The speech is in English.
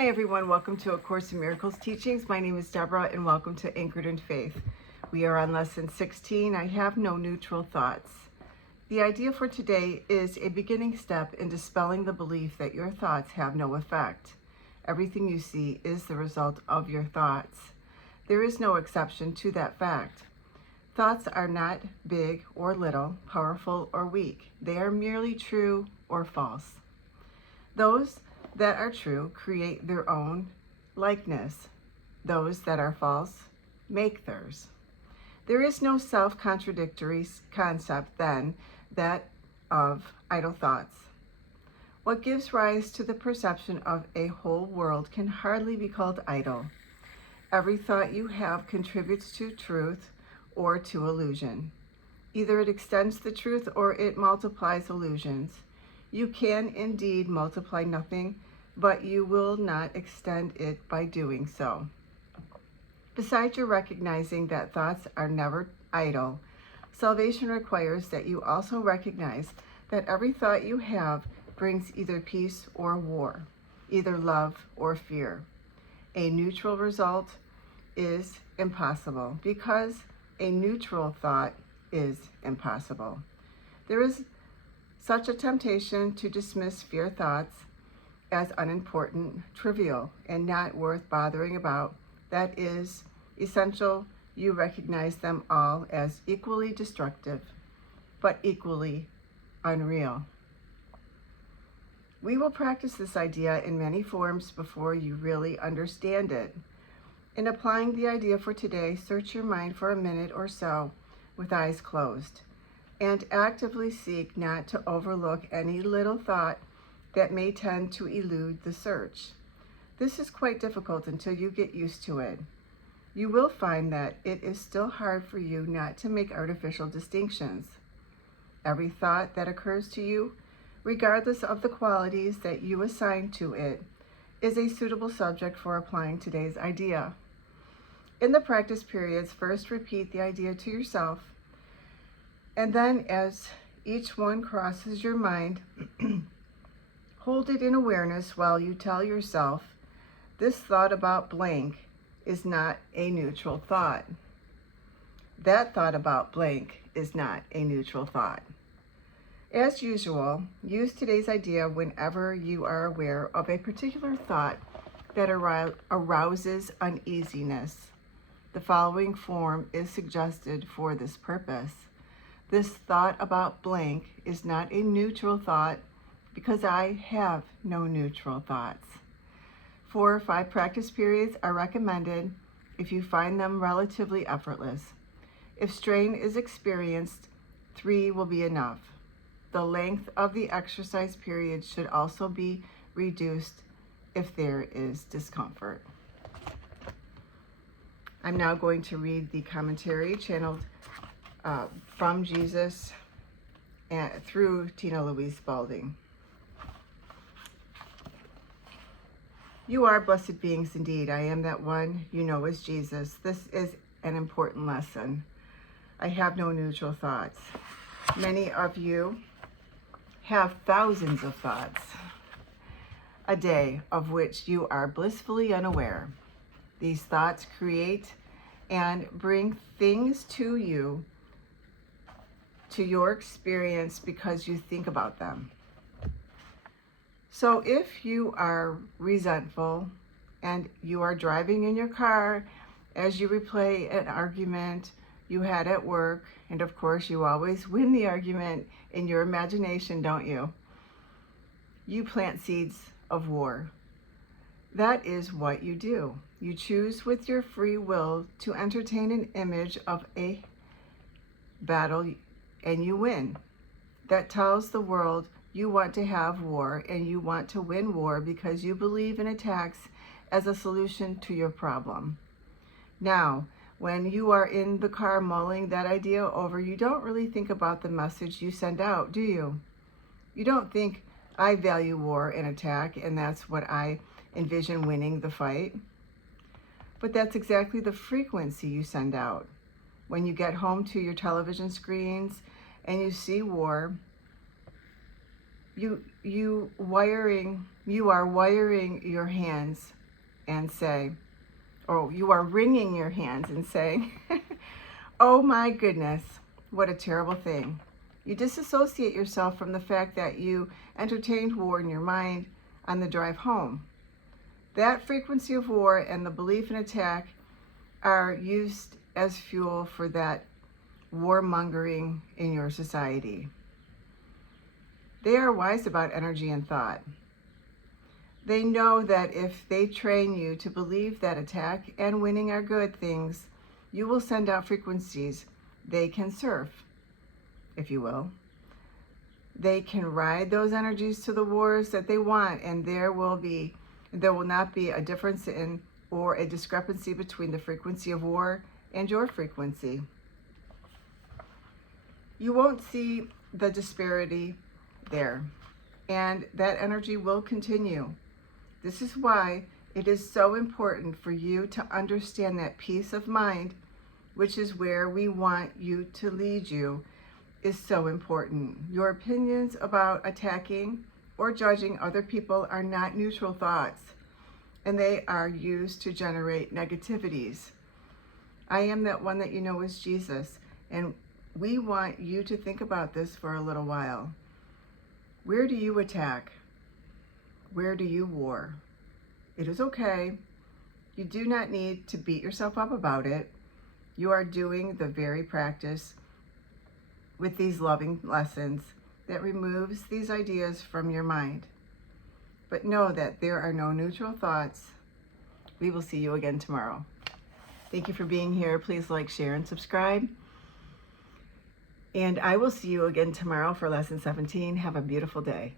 Hi everyone, welcome to A Course in Miracles teachings. My name is Deborah and welcome to Anchored in Faith. We are on lesson 16, I have no neutral thoughts. The idea for today is a beginning step in dispelling the belief that your thoughts have no effect. Everything you see is the result of your thoughts. There is no exception to that fact. Thoughts are not big or little, powerful or weak. They are merely true or false. Those that are true create their own likeness. Those that are false make theirs. There is no self-contradictory concept then that of idle thoughts. What gives rise to the perception of a whole world can hardly be called idle. Every thought you have contributes to truth or to illusion. Either it extends the truth or it multiplies illusions. You can indeed multiply nothing, but you will not extend it by doing so. Besides your recognizing that thoughts are never idle, salvation requires that you also recognize that every thought you have brings either peace or war, either love or fear. A neutral result is impossible because a neutral thought is impossible. There is such a temptation to dismiss fear thoughts as unimportant, trivial, and not worth bothering about. That is essential you recognize them all as equally destructive, but equally unreal. We will practice this idea in many forms before you really understand it. In applying the idea for today, search your mind for a minute or so with eyes closed, and actively seek not to overlook any little thought that may tend to elude the search. This is quite difficult until you get used to it. You will find that it is still hard for you not to make artificial distinctions. Every thought that occurs to you, regardless of the qualities that you assign to it, is a suitable subject for applying today's idea. In the practice periods, first repeat the idea to yourself, and then as each one crosses your mind, hold it in awareness while you tell yourself, this thought about blank is not a neutral thought. That thought about blank is not a neutral thought. As usual, use today's idea whenever you are aware of a particular thought that arouses uneasiness. The following form is suggested for this purpose. This thought about blank is not a neutral thought because I have no neutral thoughts. 4 or 5 practice periods are recommended if you find them relatively effortless. If strain is experienced, 3 will be enough. The length of the exercise period should also be reduced if there is discomfort. I'm now going to read the commentary channeled from Jesus through Tina Louise Spalding. You are blessed beings indeed. I am that one you know as Jesus. This is an important lesson. I have no neutral thoughts. Many of you have thousands of thoughts a day of which you are blissfully unaware. These thoughts create and bring things to you, to your experience because you think about them. So if you are resentful and you are driving in your car as you replay an argument you had at work, and of course you always win the argument in your imagination, don't you? You plant seeds of war. That is what you do. You choose with your free will to entertain an image of a battle and you win. That tells the world you want to have war and you want to win war because you believe in attacks as a solution to your problem. Now, when you are in the car mulling that idea over, you don't really think about the message you send out, do you? You don't think, I value war and attack, and that's what I envision winning the fight. But that's exactly the frequency you send out. When you get home to your television screens and you see war, You are wiring your hands and say, or you are wringing your hands and saying, oh my goodness, what a terrible thing. You disassociate yourself from the fact that you entertained war in your mind on the drive home. That frequency of war and the belief in attack are used as fuel for that warmongering in your society. They are wise about energy and thought. They know that if they train you to believe that attack and winning are good things, you will send out frequencies they can surf, if you will. They can ride those energies to the wars that they want, and there will not be a difference in or a discrepancy between the frequency of war and your frequency. You won't see the disparity there, and that energy will continue. This is why it is so important for you to understand that peace of mind, which is where we want you to lead you, is so important. Your opinions about attacking or judging other people are not neutral thoughts, and they are used to generate negativities. I am that one that you know is Jesus, and we want you to think about this for a little while. Where do you attack? Where do you war? It is okay. You do not need to beat yourself up about it. You are doing the very practice with these loving lessons that removes these ideas from your mind. But know that there are no neutral thoughts. We will see you again tomorrow. Thank you for being here. Please like, share, and subscribe. And I will see you again tomorrow for lesson 17. Have a beautiful day.